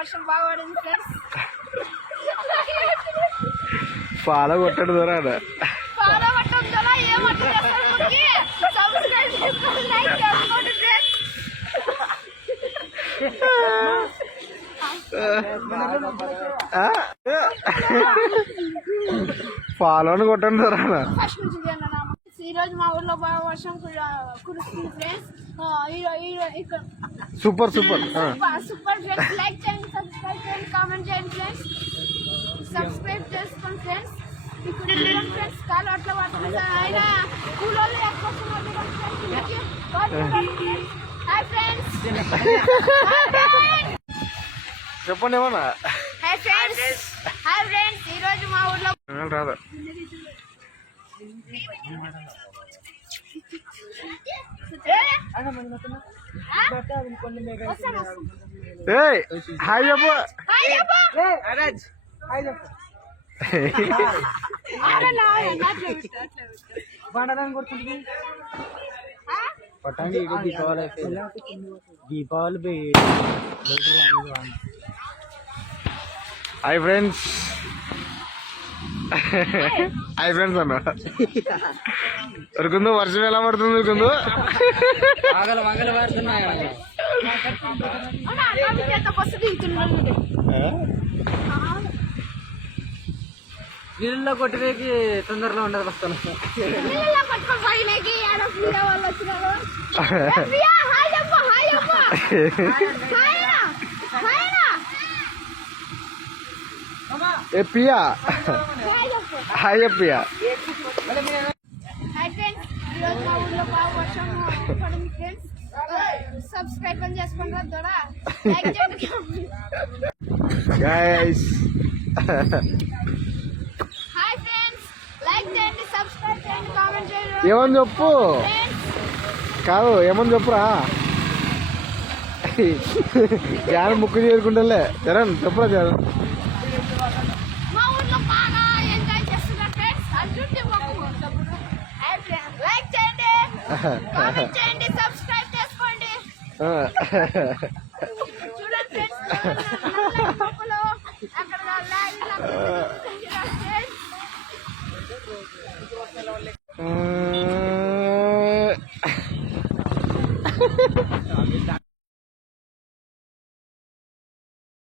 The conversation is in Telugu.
వర్షం బాగా పడింది ఫ్రెండ్స్. ఫాలో కొట్టాడు దొరా ఫాలో కొట్టడం ద్వారా ఏమంటే సబ్స్క్రైబ్ చేసుకోండి, లైక్ చేసుకోండి ఫ్రెండ్స్. ఫాలోని కొట్టండి దొరా. ఫస్ట్ నుంచి ఈ రోజు మా ఊర్లో బాగా వర్షం కురుస్తుంది ఫ్రెండ్స్. ఇక్కడ super super super friends. Like చేయండి, సబ్స్క్రైబ్ చేయండి, కామెంట్ చేయండి ఫ్రెండ్స్. సబ్స్క్రైబ్ చేసుకోండి ఫ్రెండ్స్. ఇప్పుడు ఫ్రెండ్స్ కాలు అట్లా పడుతుంది అయినా కూలోళ్ళు ఎక్కువ హాయ్ ఫ్రెండ్స్. చెప్పండి ఏమన్నా. Hi friends, hi friends. ఈ రోజు మా ఊర్లో రాదా హాయ్ చెప్పు. పటాంగి Deepavali hi friends. Hi friends అన్న దొరుకుందు. వర్షం ఎలా పడుతుంది దొరుకుందు. మంగళ పడుతున్నాయి. బస్సు దిగుతున్నాను. నీళ్ళలో కొట్టివేకి తొందరలో ఉండదు వస్తాను. ఏ పియా హాయ్ పియా. సబ్స్క్రైబ్ చేసుకుంటారా ద్వారా గైస్. హాయ్ ఫ్రెండ్స్, లైక్ చేయండి, సబ్స్క్రైబ్ చేయండి, కామెంట్ చేయండి. ఏమని చెప్పు. కాదు ఏమని చెప్పురా. జ్ఞానం ముక్కు చేరుకుంటలే జరన్ చెప్పురా జరన్. మా ఊర్లో బాగా ఎంజాయ్ చేస్తున్నారు ఫ్రెండ్స్. లైక్ చేయండి, కామెంట్ చేయండి, సబ్స్క్రైబ్ చేసుకోండి. చూడండి ఫ్రెండ్స్